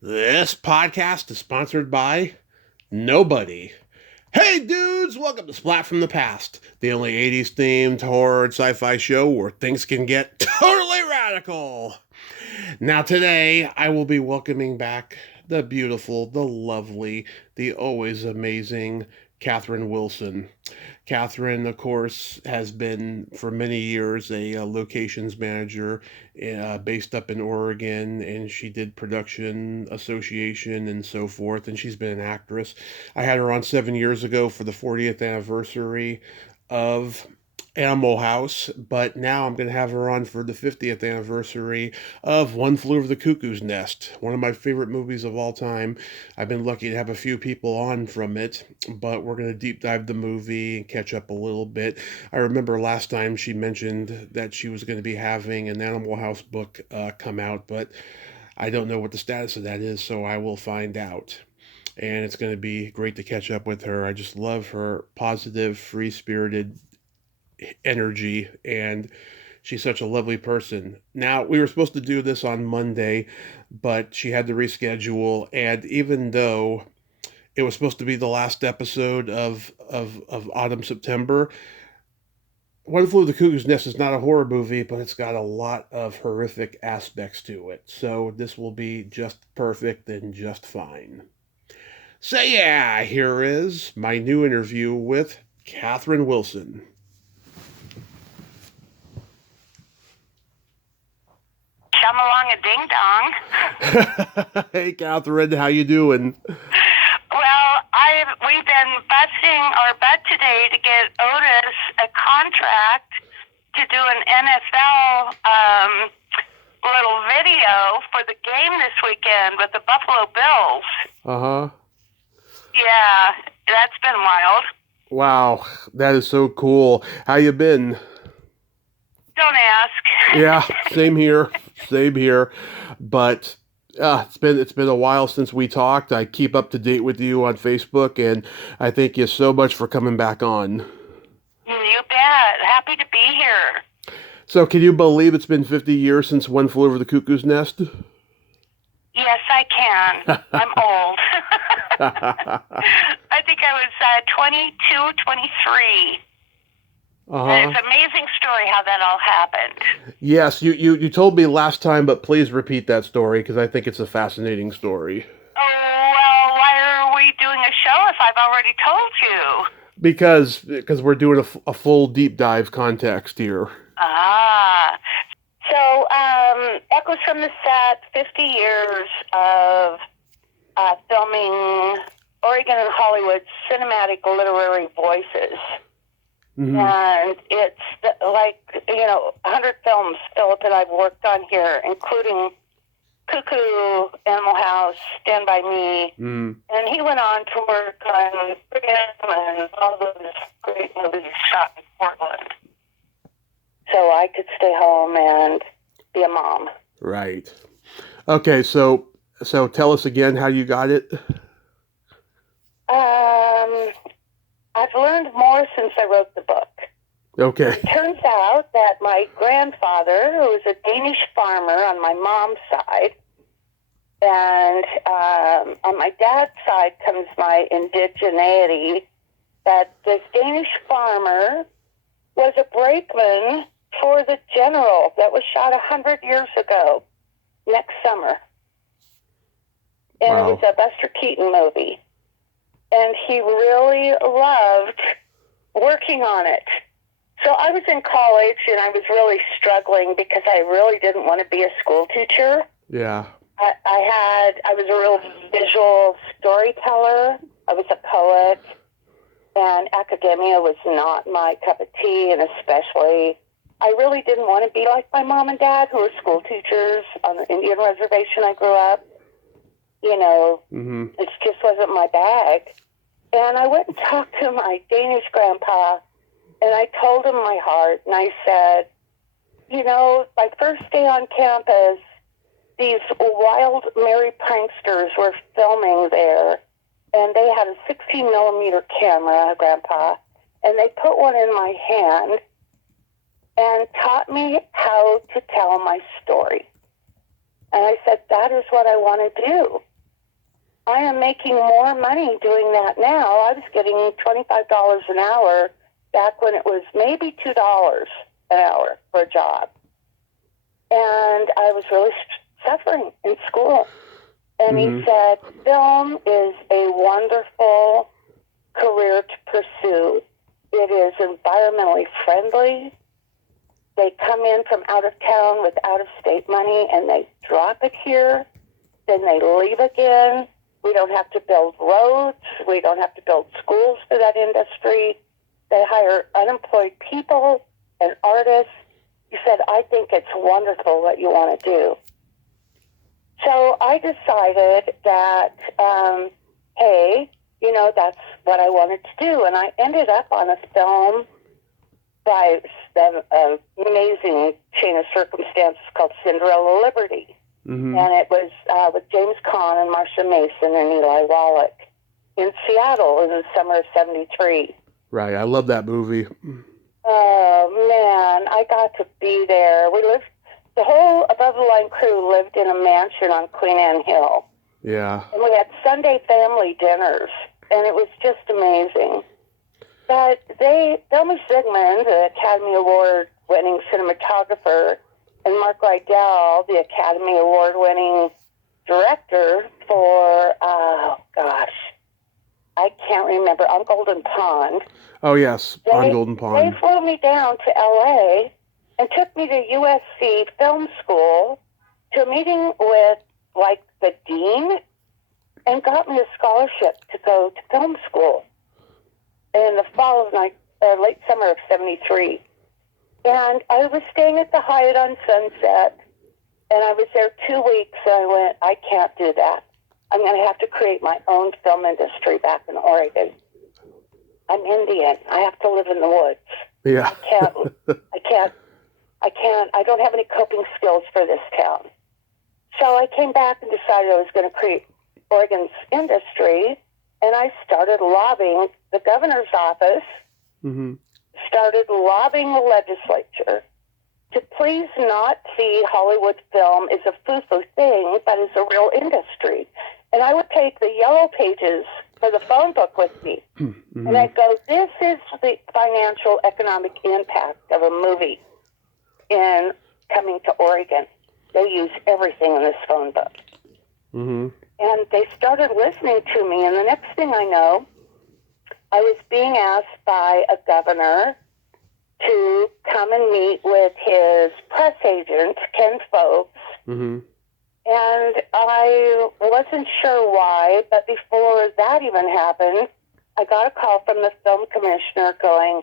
This podcast is sponsored by nobody. Hey dudes, welcome to Splat from the Past, the only 80s themed horror and sci-fi show where things can get totally radical. Now today, I will be welcoming back the beautiful, the lovely, the always amazing Katherine Wilson. Catherine, of course, has been for many years a locations manager based up in Oregon, and she did production association and so forth. And she's been an actress. I had her on 7 years ago for the 40th anniversary of Animal House, but now I'm going to have her on for the 50th anniversary of One Flew Over the Cuckoo's Nest, one of my favorite movies of all time. I've been lucky to have a few people on from it, but we're going to deep dive the movie and catch up a little bit. I remember last time she mentioned that she was going to be having an Animal House book come out, but I don't know what the status of that is, so I will find out. And it's going to be great to catch up with her. I just love her positive, free spirited energy, and she's such a lovely person. Now, we were supposed to do this on Monday, but she had to reschedule, and even though it was supposed to be the last episode of Autumn September, One Flew Over the Cuckoo's Nest is not a horror movie, but it's got a lot of horrific aspects to it. So this will be just perfect and just fine. So yeah, here is my new interview with Katherine Wilson. Come along a ding dong. Hey, Catherine, how you doing? Well, we've been busting our butt today to get Otis a contract to do an NFL little video for the game this weekend with the Buffalo Bills. Uh-huh. Yeah, that's been wild. Wow, that is so cool. How you been? Don't ask. Yeah, same here. Same here. But it's been a while since we talked. I keep up to date with you on Facebook, and I thank you so much for coming back on. You bet. Happy to be here. So, can you believe it's been 50 years since One Flew Over the Cuckoo's Nest? Yes, I can. I'm old. I think I was 22, 23. Uh-huh. It's an amazing story how that all happened. Yes, you told me last time, but please repeat that story because I think it's a fascinating story. Oh, well, why are we doing a show if I've already told you? Because we're doing a full deep dive context here. Ah. So, Echoes from the Set, 50 years of filming Oregon and Hollywood cinematic literary voices. Mm-hmm. And it's 100 films Philip and I've worked on here, including Cuckoo, Animal House, Stand By Me. Mm. And he went on to work on Freedom and all those great movies shot in Portland. So I could stay home and be a mom. Right. Okay, so tell us again how you got it. I've learned more since I wrote the book. Okay. It turns out that my grandfather, who was a Danish farmer on my mom's side, and on my dad's side comes my indigeneity, that this Danish farmer was a brakeman for the General that was shot 100 years ago, next summer. And Wow. It was a Buster Keaton movie. And he really loved working on it. So I was in college, and I was really struggling because I really didn't want to be a school teacher. Yeah. I was a real visual storyteller. I was a poet, and academia was not my cup of tea, and especially I really didn't want to be like my mom and dad, who were school teachers on the Indian reservation I grew up. Mm-hmm. It just wasn't my bag. And I went and talked to my Danish grandpa, and I told him my heart, and I said, my first day on campus, these wild merry pranksters were filming there, and they had a 16-millimeter camera, Grandpa, and they put one in my hand and taught me how to tell my story. And I said, that is what I want to do. I am making more money doing that now. I was getting $25 an hour back when it was maybe $2 an hour for a job. And I was really suffering in school. And he said, film is a wonderful career to pursue. It is environmentally friendly. They come in from out of town with out-of-state money, and they drop it here. Then they leave again. We don't have to build roads. We don't have to build schools for that industry. They hire unemployed people and artists. He said, I think it's wonderful what you want to do. So I decided that, hey, that's what I wanted to do. And I ended up on a film by an amazing chain of circumstances called Cinderella Liberty. And it was with James Caan and Marcia Mason and Eli Wallach in Seattle in the summer of '73. Right. I love that movie. Oh, man. I got to be there. The whole Above the Line crew lived in a mansion on Queen Anne Hill. Yeah. And we had Sunday family dinners, and it was just amazing. But Thelma Zsigmond, the Academy Award-winning cinematographer, and Mark Rydell, the Academy Award-winning director for, I can't remember, On Golden Pond. Oh, yes, On Golden Pond. They flew me down to L.A. and took me to USC Film School to a meeting with, the dean, and got me a scholarship to go to film school in the fall of late summer of '73. And I was staying at the Hyatt on Sunset, and I was there 2 weeks, and I went, I can't do that. I'm going to have to create my own film industry back in Oregon. I'm Indian. I have to live in the woods. Yeah. I don't have any coping skills for this town. So I came back and decided I was going to create Oregon's industry, and I started lobbying the governor's office, started lobbying the legislature to please not see Hollywood film as a foo-foo thing, but as a real industry. And I would take the yellow pages for the phone book with me, and I'd go, this is the financial economic impact of a movie in coming to Oregon. They use everything in this phone book. And they started listening to me, and the next thing I know, I was being asked by a governor to come and meet with his press agent, Ken Folks. And I wasn't sure why, but before that even happened, I got a call from the film commissioner going,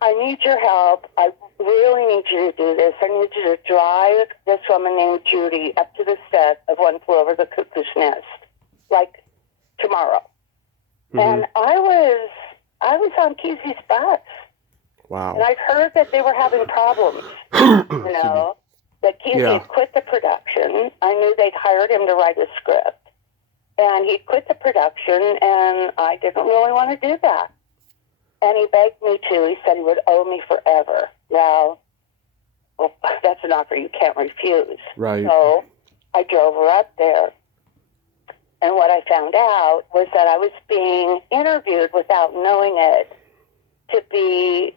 I need your help. I really need you to do this. I need you to drive this woman named Judy up to the set of One Flew Over the Cuckoo's Nest, tomorrow. And I was on Kesey's bus. Wow. And I'd heard that they were having problems, that Kesey had quit the production. I knew they'd hired him to write a script. And he'd quit the production, and I didn't really want to do that. And he begged me to. He said he would owe me forever. Well, that's an offer you can't refuse. Right. So I drove her up there. And what I found out was that I was being interviewed without knowing it to be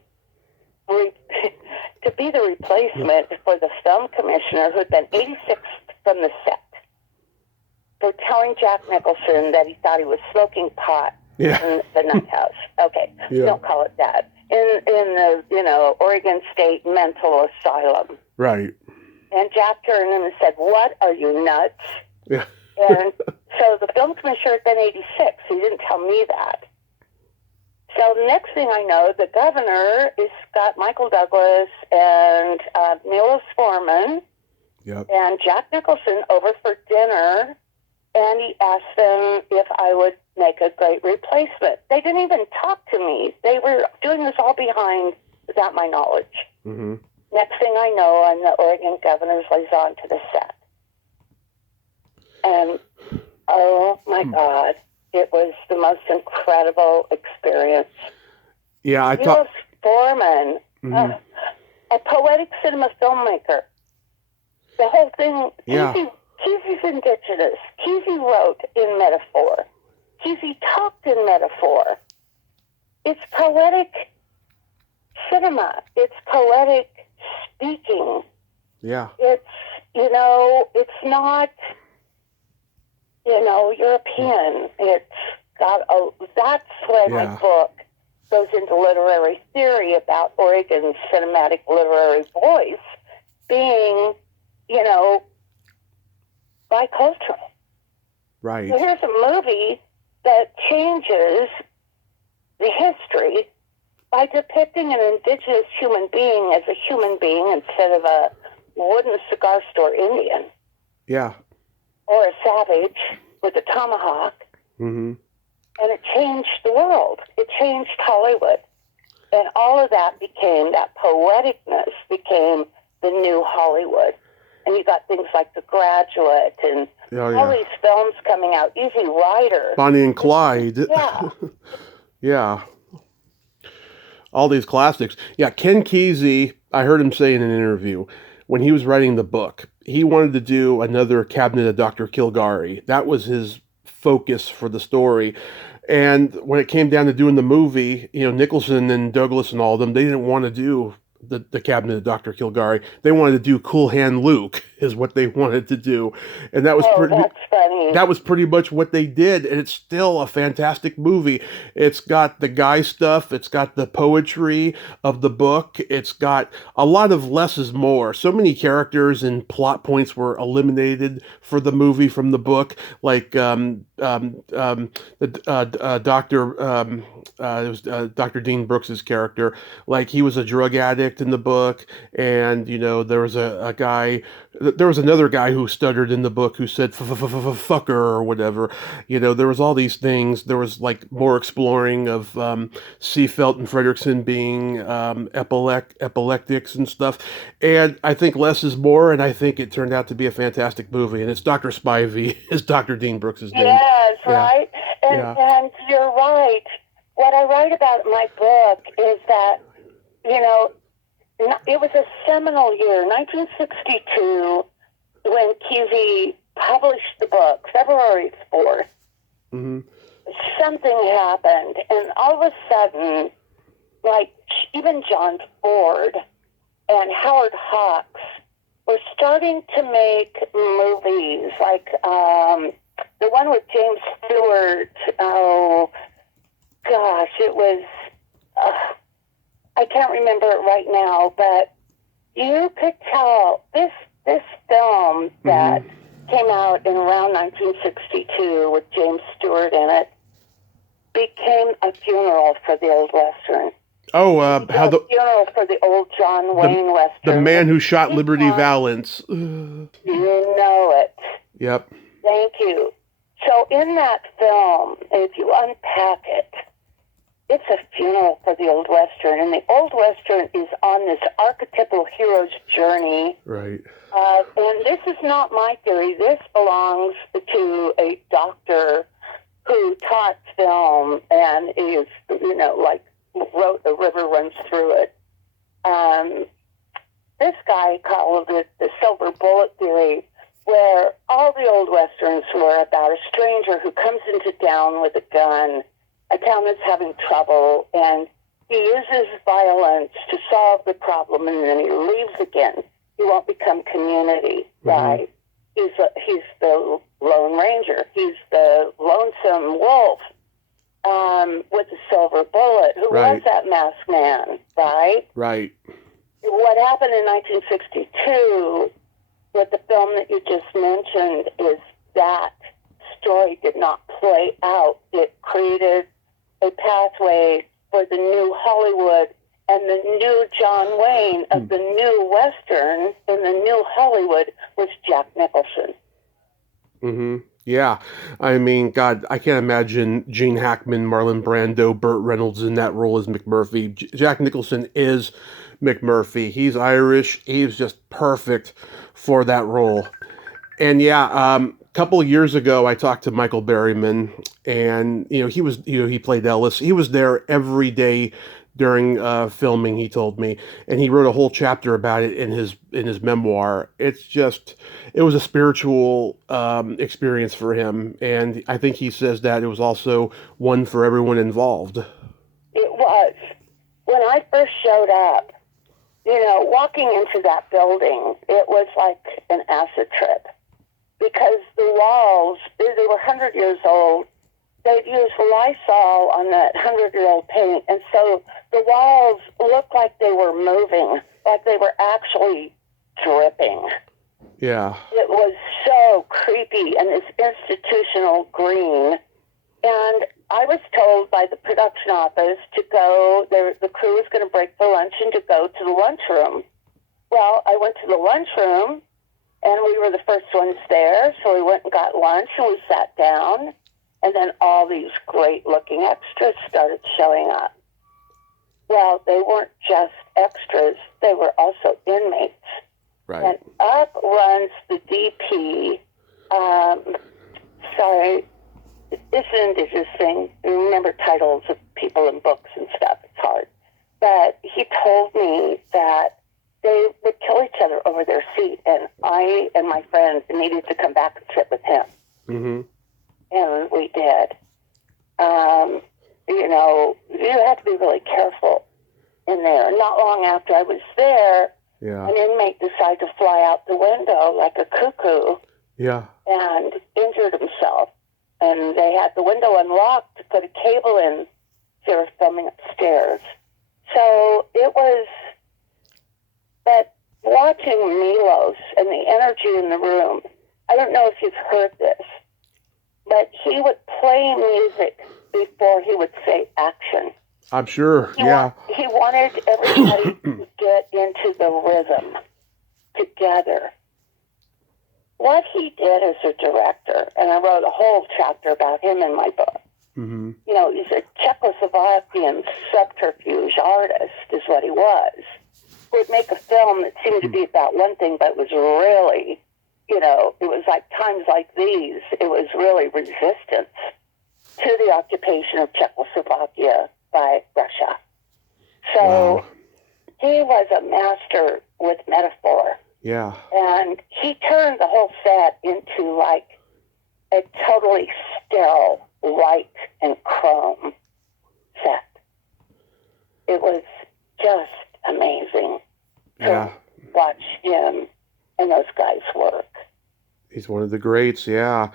the replacement for the film commissioner who had been 86th from the set for telling Jack Nicholson that he thought he was smoking pot in the night house. Okay, don't call it that. In the Oregon State Mental Asylum. Right. And Jack turned and said, "What, are you nuts?" Yeah. And so the film commissioner had been 86. He didn't tell me that. So the next thing I know, the governor has got Michael Douglas and Milos Forman and Jack Nicholson over for dinner, and he asked them if I would make a great replacement. They didn't even talk to me. They were doing this all without my knowledge. Next thing I know, I'm the Oregon governor's liaison to the set. And, oh my God, it was the most incredible experience. Yeah, I Milos thought... Forman, a poetic cinema filmmaker. The whole thing, Yeah. Kesey's indigenous. Kesey wrote in metaphor. Kesey talked in metaphor. It's poetic cinema. It's poetic speaking. Yeah. It's, it's not, European. It's got that's why my book goes into literary theory about Oregon's cinematic literary voice being, bicultural. Right. So here's a movie that changes the history by depicting an indigenous human being as a human being instead of a wooden cigar store Indian. Yeah. Or a savage with a tomahawk. Mm-hmm. And it changed the world. It changed Hollywood. And all of that poeticness became the new Hollywood. And you got things like The Graduate and all these films coming out. Easy Rider. Bonnie and Clyde. Yeah. Yeah. All these classics. Yeah, Ken Kesey, I heard him say in an interview, when he was writing the book, he wanted to do another Cabinet of Dr. Kilgary. That was his focus for the story. And when it came down to doing the movie, Nicholson and Douglas and all of them, they didn't want to do the Cabinet of Dr. Kilgary. They wanted to do Cool Hand Luke is what they wanted to do. And that was that's funny. That was pretty much what they did, and it's still a fantastic movie. It's got the guy stuff, it's got the poetry of the book, it's got a lot of less is more. So many characters and plot points were eliminated for the movie from the book, like the doctor, it was Dr. Dean Brooks's character. Like, he was a drug addict in the book, and there was a guy. There was another guy who stuttered in the book who said fucker or whatever. There was all these things. There was like more exploring of Seafelt and Fredrickson being epileptics and stuff. And I think less is more, and I think it turned out to be a fantastic movie. And it's Dr. Spivey is Dr. Dean Brooks's name. Yes, right. And you're right. What I write about in my book is that, it was a seminal year, 1962, when Kesey published the book, February 4th. Mm-hmm. Something happened, and all of a sudden, like, even John Ford and Howard Hawks were starting to make movies, like the one with James Stewart. Oh, gosh, it was... I can't remember it right now, but you could tell this film that came out in around 1962 with James Stewart in it became a funeral for the old Western. Oh, funeral for the old John Wayne Western. The man who shot Liberty Valance. You know it. Yep. Thank you. So in that film, if you unpack it, it's a funeral for the Old Western, and the Old Western is on this archetypal hero's journey. Right. And this is not my theory. This belongs to a doctor who taught film and is, wrote A River Runs Through It. This guy called it the silver bullet theory, where all the Old Westerns were about a stranger who comes into town with a gun. A town is having trouble, and he uses violence to solve the problem, and then he leaves again. He won't become community, right? He's the Lone Ranger. He's the lonesome wolf with the silver bullet. Who was that masked man, right? Right. What happened in 1962 with the film that you just mentioned is that story did not play out. It created a pathway for the new Hollywood and the new John Wayne of the new Western in the new Hollywood was Jack Nicholson. Mm-hmm. Yeah. I mean, God, I can't imagine Gene Hackman, Marlon Brando, Burt Reynolds in that role as McMurphy. Jack Nicholson is McMurphy. He's Irish. He's just perfect for that role. And couple of years ago, I talked to Michael Berryman, and he played Ellis. He was there every day during filming. He told me, and he wrote a whole chapter about it in his memoir. It was a spiritual experience for him, and I think he says that it was also one for everyone involved. It was. When I first showed up, walking into that building, it was like an acid trip because the walls, they were 100 years old. They'd used Lysol on that 100-year-old paint, and so the walls looked like they were moving, like they were actually dripping. Yeah. It was so creepy, and this institutional green. And I was told by the production office to go, the crew was going to break for lunch and to go to the lunchroom. Well, I went to the lunchroom, and we were the first ones there, so we went and got lunch, and we sat down. And then all these great-looking extras started showing up. Well, they weren't just extras. They were also inmates. Right. And up runs the DP. Sorry, it's an indigenous thing. I remember titles of people in books and stuff. It's hard. But he told me that they would kill each other over their seat, and I and my friends needed to come back and sit with him. Mm-hmm. And we did. You have to be really careful in there. Not long after I was there, an inmate decided to fly out the window like a cuckoo. Yeah. And injured himself. And they had the window unlocked to put a cable in. They were filming upstairs. So it was, but watching Milos and the energy in the room, I don't know if you've heard this, but he would play music before he would say action. I'm sure, He wanted everybody to get into the rhythm together. What he did as a director, and I wrote a whole chapter about him in my book, mm-hmm. He's a Czechoslovakian subterfuge artist, is what he was. He would make a film that seemed to be about one thing, but was really, it was like times like these, it was really resistance to the occupation of Czechoslovakia by Russia. So he was a master with metaphor. Yeah. And he turned the whole set into like a totally sterile white and chrome set. It was just amazing to watch him and those guys work. He's one of the greats, yeah.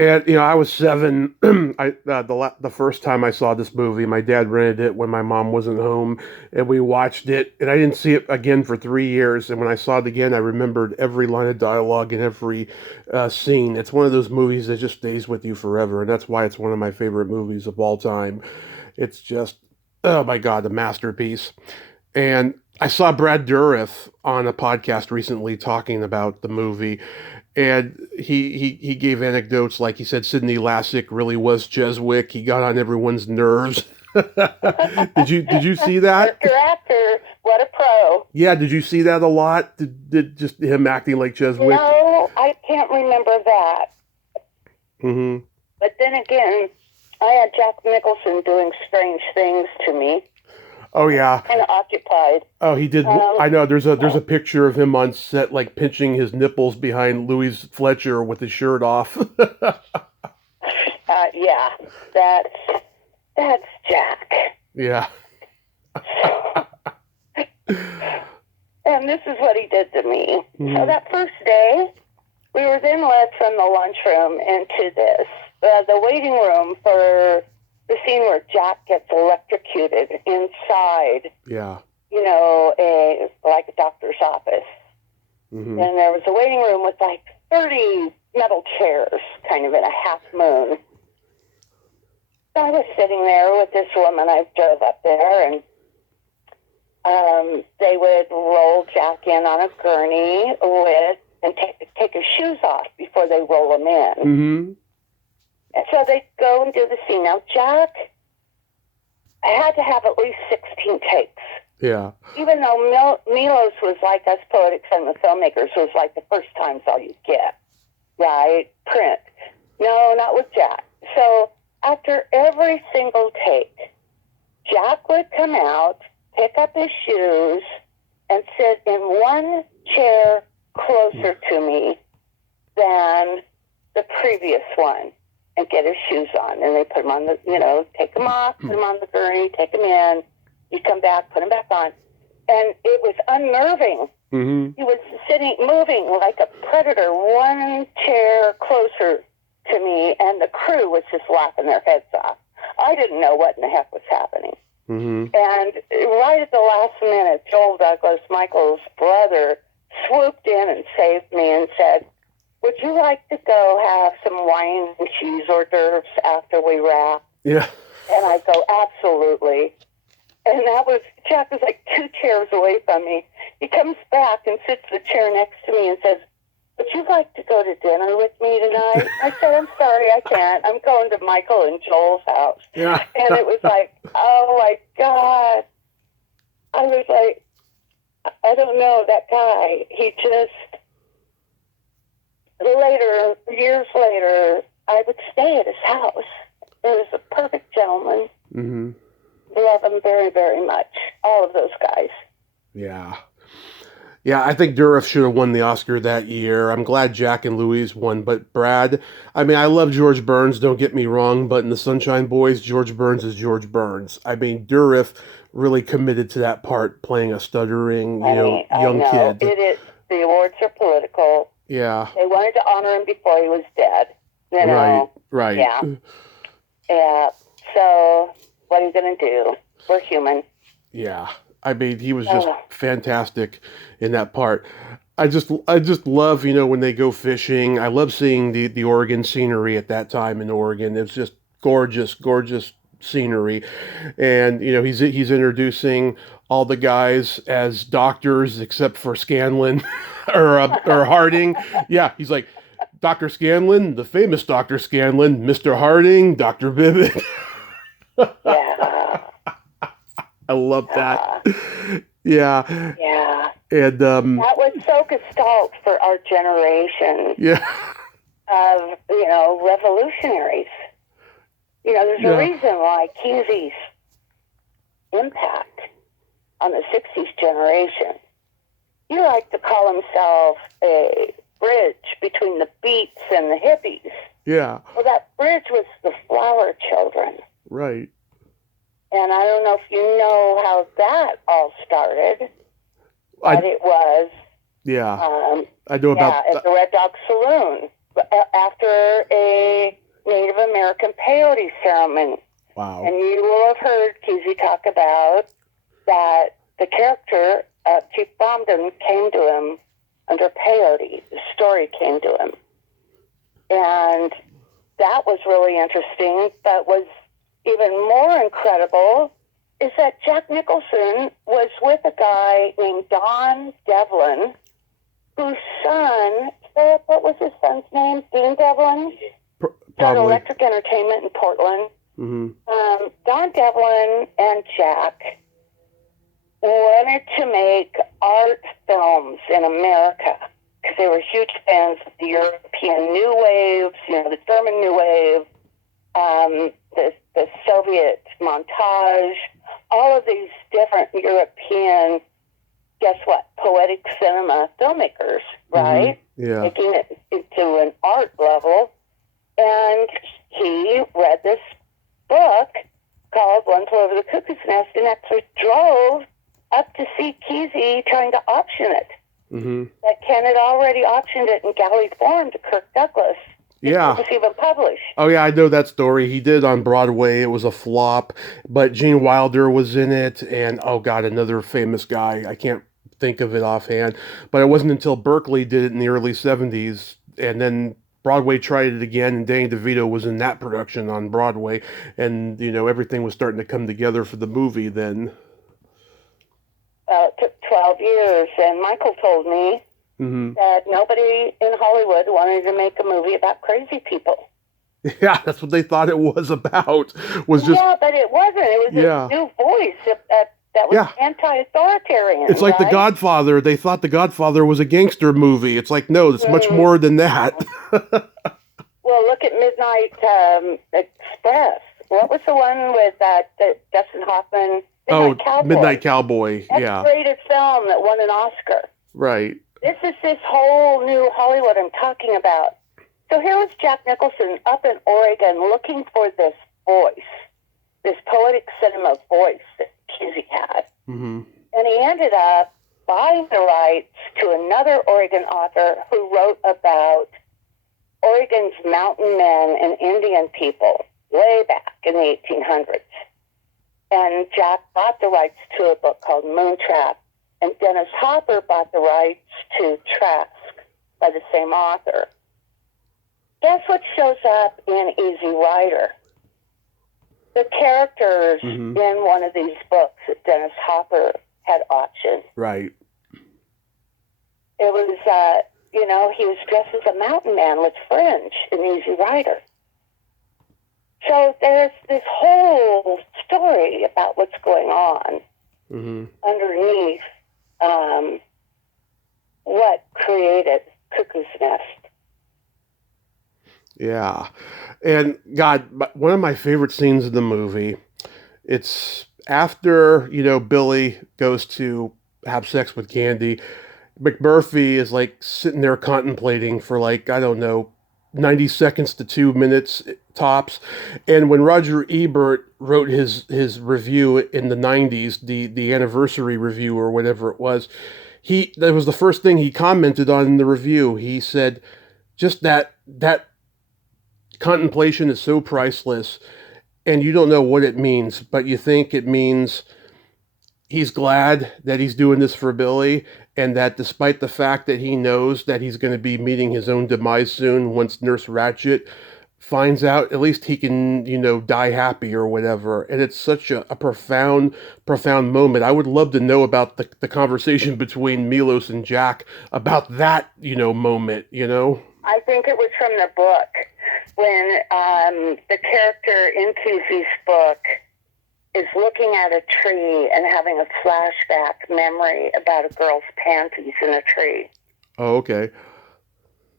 And, I was 7. The first time I saw this movie, my dad rented it when my mom wasn't home, and we watched it, and I didn't see it again for 3 years. And when I saw it again, I remembered every line of dialogue and every scene. It's one of those movies that just stays with you forever, and that's why it's one of my favorite movies of all time. It's just, oh my God, a masterpiece. And I saw Brad Dourif on a podcast recently talking about the movie, and he gave anecdotes like he said Sidney Lassick really was Jeswick. He got on everyone's nerves. Did you see that? Actor, what a pro. Yeah, did you see that a lot? Did just him acting like Jeswick? No, I can't remember that. Mm-hmm. But then again, I had Jack Nicholson doing strange things to me. Oh yeah. Kind of occupied. Oh, he did. I know. There's a picture of him on set, like pinching his nipples behind Louis Fletcher with his shirt off. Yeah, that's Jack. Yeah. And this is what he did to me. Mm-hmm. So that first day, we were then led from the lunchroom into the waiting room for the scene where Jack gets electrocuted inside, yeah, like a doctor's office. Mm-hmm. And there was a waiting room with like 30 metal chairs, kind of in a half moon. So I was sitting there with this woman. I drove up there, and they would roll Jack in on a gurney and take his shoes off before they roll him in. Mm-hmm. And so they go and do the scene. Now, Jack, I had to have at least 16 takes. Yeah. Even though Milos was like us poetics and the filmmakers was like the first time's all you get, right? Print. No, not with Jack. So after every single take, Jack would come out, pick up his shoes, and sit in one chair closer to me than the previous one and get his shoes on. And they put him on the, take him off, put him on the gurney, take him in. He'd come back, put him back on. And it was unnerving. Mm-hmm. He was moving like a predator, one chair closer to me, and the crew was just laughing their heads off. I didn't know what in the heck was happening. Mm-hmm. And right at the last minute, Joel Douglas, Michael's brother, swooped in and saved me and said, "Would you like to go have some wine and cheese hors d'oeuvres after we wrap?" Yeah. And I go, "Absolutely." And Jack was like 2 chairs away from me. He comes back and sits in the chair next to me and says, "Would you like to go to dinner with me tonight?" I said, "I'm sorry, I can't. I'm going to Michael and Joel's house." Yeah. And it was like, oh my God. I was like, I don't know, that guy. He just, years later, I would stay at his house. He was a perfect gentleman. Mm-hmm. Love him very, very much. All of those guys. Yeah. Yeah, I think Dourif should have won the Oscar that year. I'm glad Jack and Louise won, but Brad, I mean, I love George Burns, don't get me wrong, but in The Sunshine Boys, George Burns is George Burns. I mean, Dourif really committed to that part, playing a stuttering, young kid. It is. The awards are political. Yeah. They wanted to honor him before he was dead. Right. Yeah. Yeah. So, what are you going to do? We're human. Yeah. I mean, he was just fantastic in that part. I just love, when they go fishing. I love seeing the Oregon scenery at that time in Oregon. It's just gorgeous, gorgeous scenery. And, he's introducing all the guys as doctors except for Scanlon or Harding. Yeah, he's like, Dr. Scanlon, the famous Dr. Scanlon, Mr. Harding, Dr. Bibbit. Yeah. I love that. Yeah. Yeah. And that was so gestalt for our generation. Yeah. Of, revolutionaries. There's a reason why Kesey's impact on the 60s generation. He liked to call himself a bridge between the beats and the hippies. Yeah. Well, that bridge was the Flower Children. Right. And I don't know if you know how that all started, but it was... Yeah, I know about... at the Red Dog Saloon, after a Native American peyote ceremony. Wow. And you will have heard Kesey talk about that the character of Chief Bromden came to him under peyote. The story came to him. And that was really interesting, but was even more incredible is that Jack Nicholson was with a guy named Don Devlin, whose son, what was his son's name? Dean Devlin? Probably. Electric Entertainment in Portland. Mm-hmm. Don Devlin and Jack wanted to make art films in America because they were huge fans of the European New Waves, the German New Wave, the Soviet montage, all of these different European, guess what, poetic cinema filmmakers, right? Mm-hmm. Yeah. Taking it into an art level. And he read this book called One Flew Over the Cuckoo's Nest and actually drove up to see Kesey trying to option it. Mm-hmm. That Ken had already optioned it in Galley Form to Kirk Douglas. Yeah. It was even published. Oh, yeah, I know that story. He did on Broadway. It was a flop, but Gene Wilder was in it, and, oh, God, another famous guy. I can't think of it offhand, but it wasn't until Berkeley did it in the early 70s, and then Broadway tried it again, and Danny DeVito was in that production on Broadway, and, everything was starting to come together for the movie then. It took 12 years, and Michael told me that nobody in Hollywood wanted to make a movie about crazy people. Yeah, that's what they thought it was about. Yeah, but it wasn't. It was a new voice that was anti-authoritarian. It's like The Godfather. They thought The Godfather was a gangster movie. It's like, no, it's much more than that. Well, look at Midnight Express. What was the one with Dustin Hoffman? Oh, Cowboy. Midnight Cowboy. Yeah. X-rated film that won an Oscar. Right. This is this whole new Hollywood I'm talking about. So here was Jack Nicholson up in Oregon looking for this voice, this poetic cinema voice that Kesey had. Mm-hmm. And he ended up buying the rights to another Oregon author who wrote about Oregon's mountain men and Indian people way back in the 1800s. And Jack bought the rights to a book called Moontrap. And Dennis Hopper bought the rights to Trask by the same author. Guess what shows up in Easy Rider? The characters in one of these books that Dennis Hopper had auctioned. Right. It was, he was dressed as a mountain man with fringe in Easy Rider. So there's this whole story about what's going on underneath what created Cuckoo's Nest. Yeah. And God, one of my favorite scenes in the movie, it's after, Billy goes to have sex with Candy. McMurphy is like sitting there contemplating for 90 seconds to 2 minutes tops. And when Roger Ebert wrote his review in the 90s, the anniversary review or whatever it was, that was the first thing he commented on in the review. He said, just that contemplation is so priceless, and you don't know what it means, but you think it means he's glad that he's doing this for Billy, and that despite the fact that he knows that he's going to be meeting his own demise soon once Nurse Ratched finds out, at least he can, die happy or whatever. And it's such a profound moment. I would love to know about the conversation between Milos and Jack about that, moment, I think it was from the book when the character in Kesey's book is looking at a tree and having a flashback memory about a girl's panties in a tree. Oh, okay.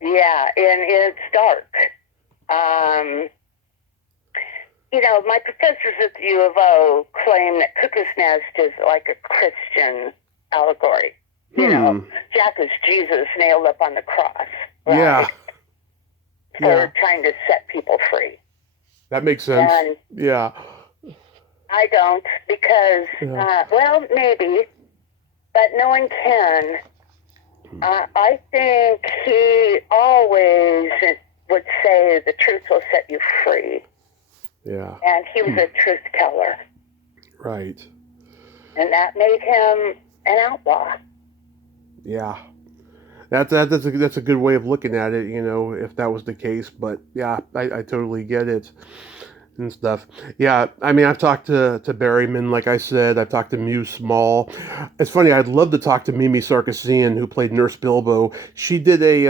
Yeah, and it's dark. My professors at the U of O claim that Cuckoo's Nest is like a Christian allegory. Jack is Jesus nailed up on the cross. Right? Yeah. For trying to set people free. That makes sense. And yeah. I don't, because, maybe, but knowing Ken, I think he always would say the truth will set you free. Yeah. And he was a truth teller. Right. And that made him an outlaw. Yeah. That's a good way of looking at it, if that was the case. But yeah, I totally get it and stuff. Yeah, I mean, I've talked to Berryman, like I said. I've talked to Muse Small. It's funny, I'd love to talk to Mimi Sarkisian, who played Nurse Bilbo. She did a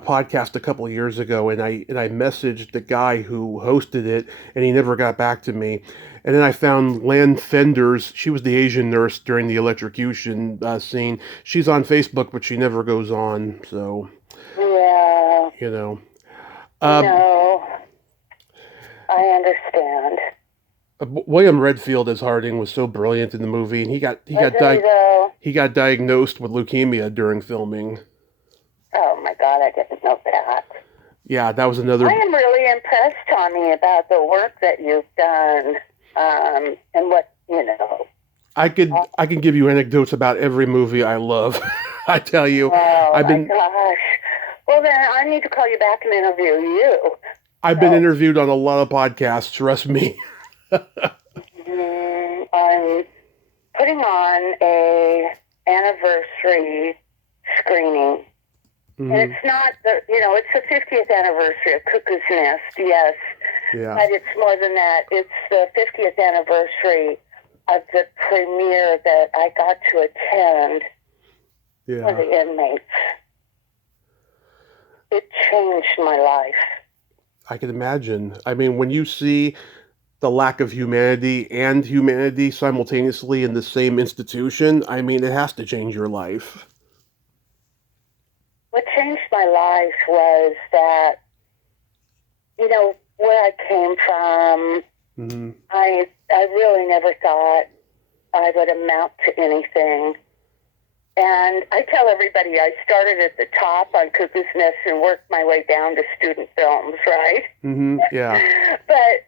podcast a couple of years ago, and I messaged the guy who hosted it, and he never got back to me. And then I found Lan Fenders. She was the Asian nurse during the electrocution scene. She's on Facebook, but she never goes on. So, yeah, no, I understand. William Redfield as Harding was so brilliant in the movie, and he got diagnosed with leukemia during filming. Oh my God, I didn't know that. Yeah, that was another. I am really impressed, Tommy, about the work that you've done, and what I can give you anecdotes about every movie I love. I tell you, oh my gosh. Well, then I need to call you back and interview you. I've been interviewed on a lot of podcasts, trust me. I'm putting on a anniversary screening. And it's not it's the 50th anniversary of Cuckoo's Nest, yes. Yeah. But it's more than that. It's the 50th anniversary of the premiere that I got to attend for the inmates. It changed my life. I can imagine. I mean, when you see the lack of humanity and humanity simultaneously in the same institution, I mean, it has to change your life. What changed my life was that, where I came from, Mm-hmm. I really never thought I would amount to anything. And I tell everybody I started at the top on Cuckoo's Nest and worked my way down to student films, right? Mm-hmm. Yeah. But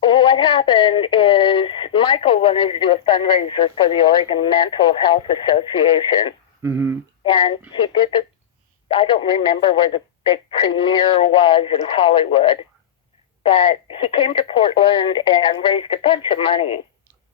what happened is Michael wanted to do a fundraiser for the Oregon Mental Health Association. Mm-hmm. And he did I don't remember where the big premiere was in Hollywood, but he came to Portland and raised a bunch of money.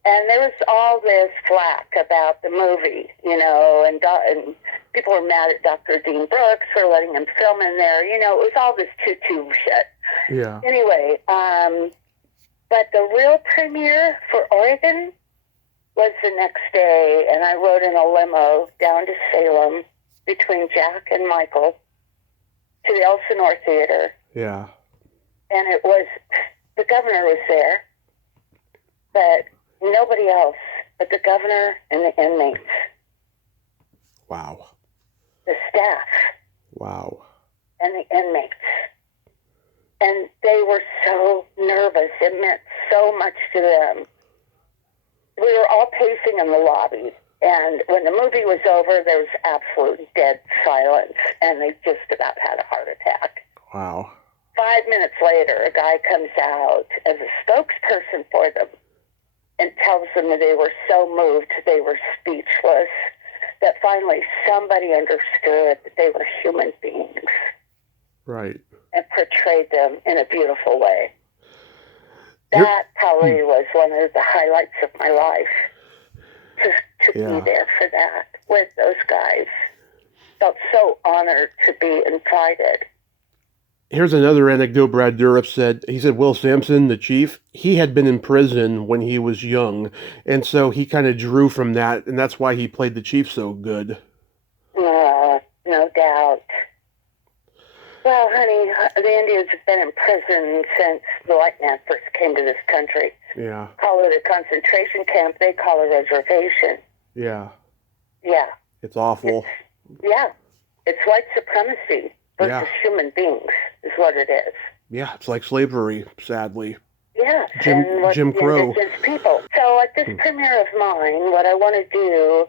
And there was all this flack about the movie, and people were mad at Dr. Dean Brooks for letting him film in there. It was all this tutu shit. Yeah. Anyway, but the real premiere for Oregon was the next day, and I rode in a limo down to Salem between Jack and Michael to the Elsinore Theater. Yeah. And the governor was there, but nobody else but the governor and the inmates. Wow. The staff. Wow. And the inmates. And they were so nervous. It meant so much to them. We were all pacing in the lobby, and when the movie was over, there was absolute dead silence, and they just about had a heart attack. Wow. 5 minutes later, a guy comes out as a spokesperson for them and tells them that they were so moved, they were speechless, that finally somebody understood that they were human beings. Right. And portrayed them in a beautiful way. That probably was one of the highlights of my life, to be there for that with those guys. Felt so honored to be invited. Here's another anecdote Brad Dourif said. He said Will Sampson, the chief, he had been in prison when he was young, and so he kind of drew from that, and that's why he played the chief so good. No doubt. Well, honey, the Indians have been in prison since the white man first came to this country. Yeah. Call it a concentration camp. They call it a reservation. Yeah. Yeah. It's awful. It's white supremacy versus human beings is what it is. Yeah, it's like slavery, sadly. Yeah, Jim Crow. Indigenous people. So at this premiere of mine, what I want to do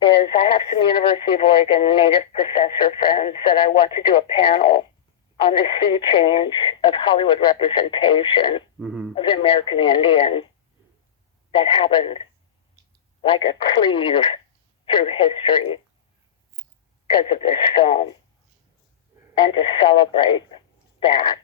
is I have some University of Oregon native professor friends that I want to do a panel on the sea change of Hollywood representation of the American Indian that happened like a cleave through history because of this film, and to celebrate that.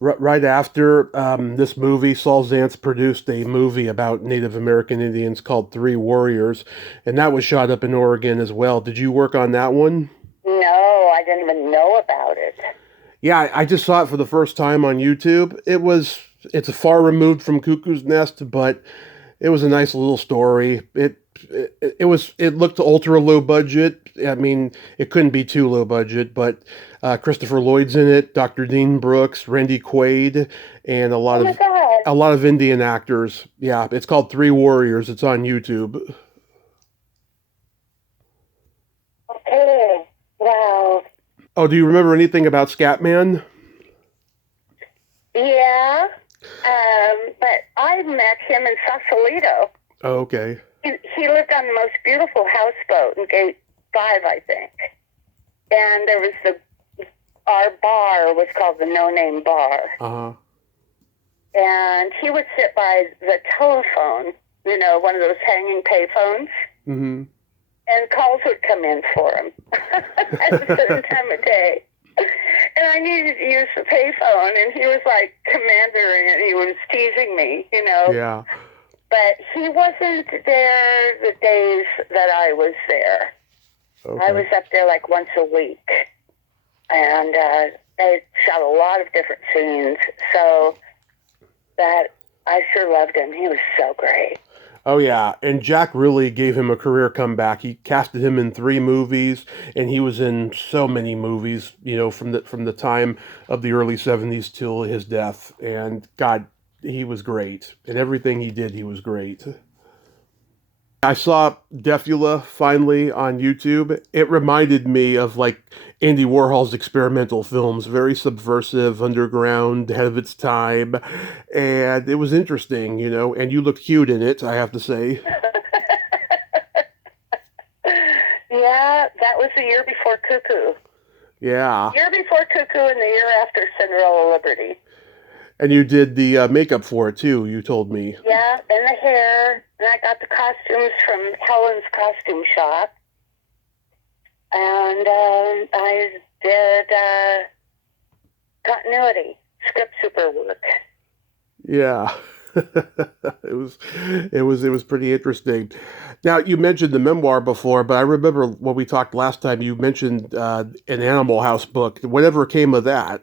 Right after this movie, Saul Zaentz produced a movie about Native American Indians called Three Warriors, and that was shot up in Oregon as well. Did you work on that one? No, I didn't even know about it. Yeah, I just saw it for the first time on YouTube. It's far removed from Cuckoo's Nest, but it was a nice little story. It looked ultra low budget. I mean, it couldn't be too low budget, but Christopher Lloyd's in it, Dr. Dean Brooks, Randy Quaid, and a lot of Indian actors. Yeah, it's called Three Warriors. It's on YouTube. Okay. Wow. Oh, do you remember anything about Scatman? Yeah, but I met him in Sausalito. Oh, okay. He lived on the most beautiful houseboat in Gate 5, I think. And there was our bar was called the No Name Bar. Uh-huh. And he would sit by the telephone, one of those hanging payphones. Mm-hmm. And calls would come in for him at a certain time of day. And I needed to use the payphone, and he was like commander, and he was teasing me, Yeah. But he wasn't there the days that I was there. Okay. I was up there like once a week. And they shot a lot of different scenes. So that I sure loved him. He was so great. Oh, yeah. And Jack really gave him a career comeback. He casted him in 3 movies, and he was in so many movies, from the time of the early 70s till his death. And God, he was great. And everything he did, he was great. I saw Defula finally on YouTube. It reminded me of like Andy Warhol's experimental films, very subversive, underground, ahead of its time, and it was interesting, and you looked cute in it, I have to say. Yeah, that was the year before Cuckoo. Yeah. Year before Cuckoo and the year after Cinderella Liberty. And you did the makeup for it too, you told me. Yeah, and the hair. And I got the costumes from Helen's costume shop. And I did continuity, script super work. Yeah. it was pretty interesting. Now you mentioned the memoir before, but I remember when we talked last time you mentioned an Animal House book. Whatever came of that?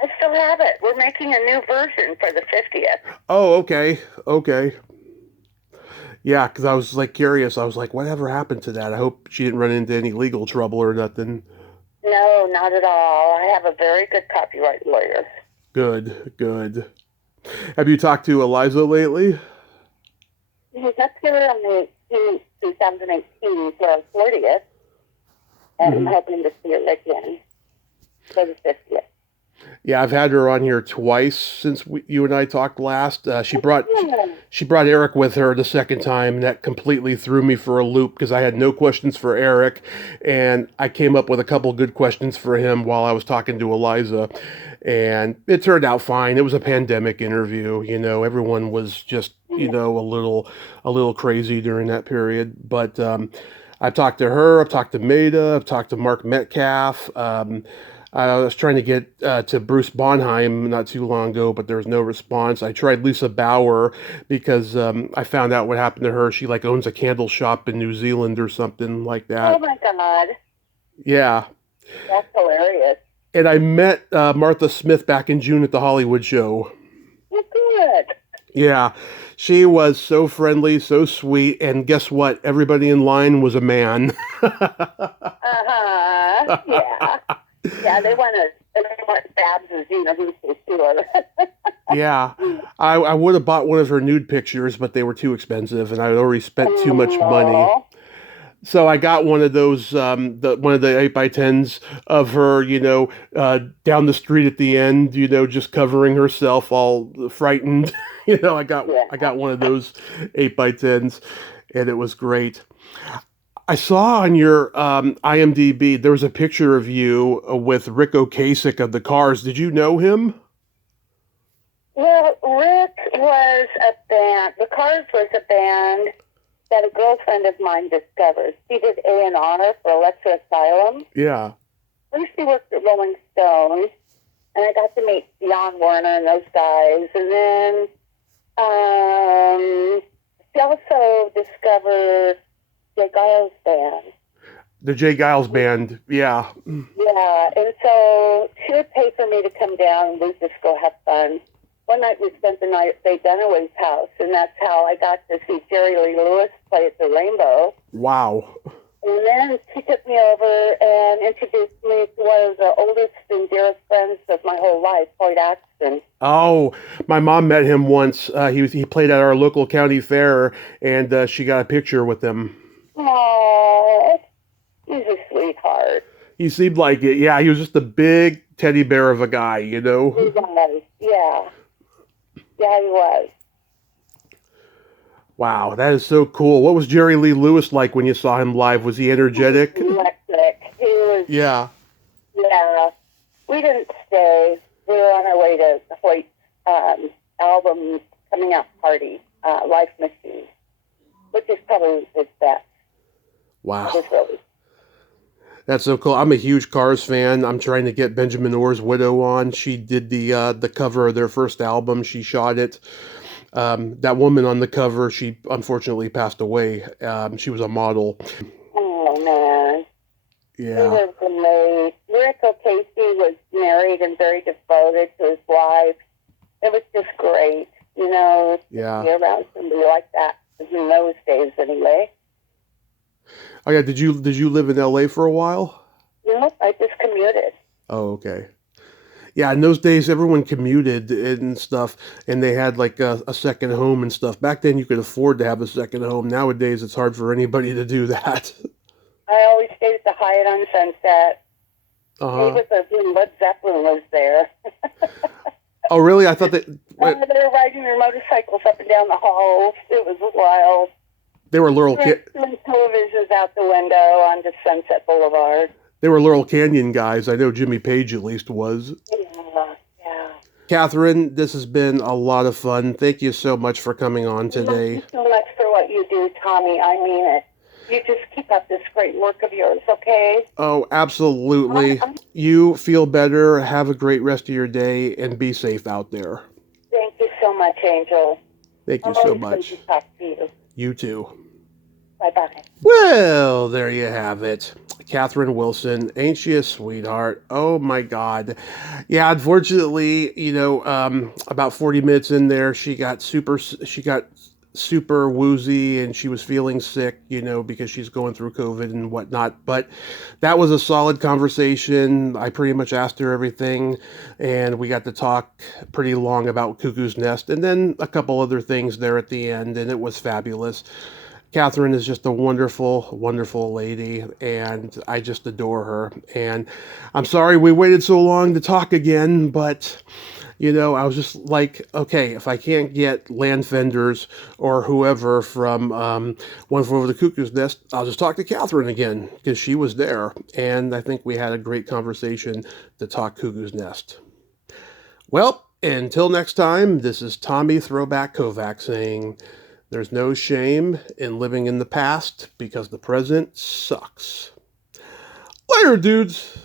I still have it. We're making a new version for the 50th. Oh, okay. Okay. Yeah, because I was like curious. I was like, whatever happened to that? I hope she didn't run into any legal trouble or nothing. No, not at all. I have a very good copyright lawyer. Good, good. Have you talked to Eliza lately? He was up here on the 2018 for our 40th, and I'm hoping to see her again for the 50th. Yeah, I've had her on here twice since you and I talked last. She brought Eric with her the second time, and that completely threw me for a loop because I had no questions for Eric, and I came up with a couple good questions for him while I was talking to Eliza, and it turned out fine. It was a pandemic interview, everyone was just a little crazy during that period, but I've talked to her, I've talked to Maida, I've talked to Mark Metcalf. I was trying to get to Bruce Bonheim not too long ago, but there was no response. I tried Lisa Bauer because I found out what happened to her. She like owns a candle shop in New Zealand or something like that. Oh my God. Yeah. That's hilarious. And I met Martha Smith back in June at the Hollywood show. Well, good. Yeah. She was so friendly, so sweet, and guess what? Everybody in line was a man. Yeah. Yeah, they want Babs as Who's to her. Yeah, I would have bought one of her nude pictures, but they were too expensive, and I had already spent too much money. So I got one of those, one of the 8x10s of her, down the street at the end, just covering herself, all frightened. I got one of those 8x10s, and it was great. I saw on your IMDb there was a picture of you with Rick Ocasek of the Cars. Did you know him? Well, Rick was a band. The Cars was a band that a girlfriend of mine discovered. She did A&R for Electra Asylum. Yeah. First she worked at Rolling Stone, and I got to meet Jan Warner and those guys. And then she also discovered Jay Giles Band. The Jay Giles Band, yeah. Yeah, and so she would pay for me to come down and we'd just go have fun. One night we spent the night at Faye Dunaway's house, and that's how I got to see Jerry Lee Lewis play at the Rainbow. Wow. And then she took me over and introduced me to one of the oldest and dearest friends of my whole life, Floyd Axton. Oh, my mom met him once. He played at our local county fair, and she got a picture with him. Oh, he's a sweetheart. He seemed like it. Yeah, he was just a big teddy bear of a guy, He was, yeah. Yeah, he was. Wow, that is so cool. What was Jerry Lee Lewis like when you saw him live? Was he energetic? Electric. He was. Yeah. Yeah. We didn't stay. We were on our way to Hoyt's album coming out party, Life Machine, which is probably his best. Wow. His really. That's so cool. I'm a huge Cars fan. I'm trying to get Benjamin Orr's widow on. She did the cover of their first album. She shot it. That woman on the cover, she unfortunately passed away. She was a model. Oh, man. Yeah. He was amazing. Rick O'Casey was married and very devoted to his wife. It was just great, Yeah. to be around somebody like that in those days anyway. Oh yeah, did you live in LA for a while? Nope, I just commuted. Oh, okay. Yeah, in those days, everyone commuted and stuff, and they had like a second home and stuff. Back then, you could afford to have a second home. Nowadays, it's hard for anybody to do that. I always stayed at the Hyatt on Sunset. Uh-huh. Led Zeppelin was there. Oh, really? I thought that They were riding their motorcycles up and down the halls. It was wild. they were Laurel. Televisions out the window onto Sunset Boulevard. They were Laurel Canyon guys. I know Jimmy Page at least was. Yeah. Catherine, this has been a lot of fun. Thank you so much for coming on today. Thank you so much for what you do, Tommy. I mean it. You just keep up this great work of yours, okay? Oh, absolutely. You feel better. Have a great rest of your day and be safe out there. Thank you so much, Angel. Thank you so much. Good to talk to you. You too. Bye-bye. Well, there you have it. Katherine Wilson, ain't she a sweetheart? Oh my God. Yeah, unfortunately, about 40 minutes in there, she got super woozy and she was feeling sick, because she's going through COVID and whatnot. But that was a solid conversation. I pretty much asked her everything, and we got to talk pretty long about Cuckoo's Nest and then a couple other things there at the end, and it was fabulous. Katherine is just a wonderful, wonderful lady, and I just adore her. And I'm sorry we waited so long to talk again, but, I was just like, okay, if I can't get Land Fenders or whoever from One Flew Over the Cuckoo's Nest, I'll just talk to Katherine again, because she was there. And I think we had a great conversation to talk Cuckoo's Nest. Well, until next time, this is Tommy Throwback Kovac saying, there's no shame in living in the past because the present sucks. Later, dudes.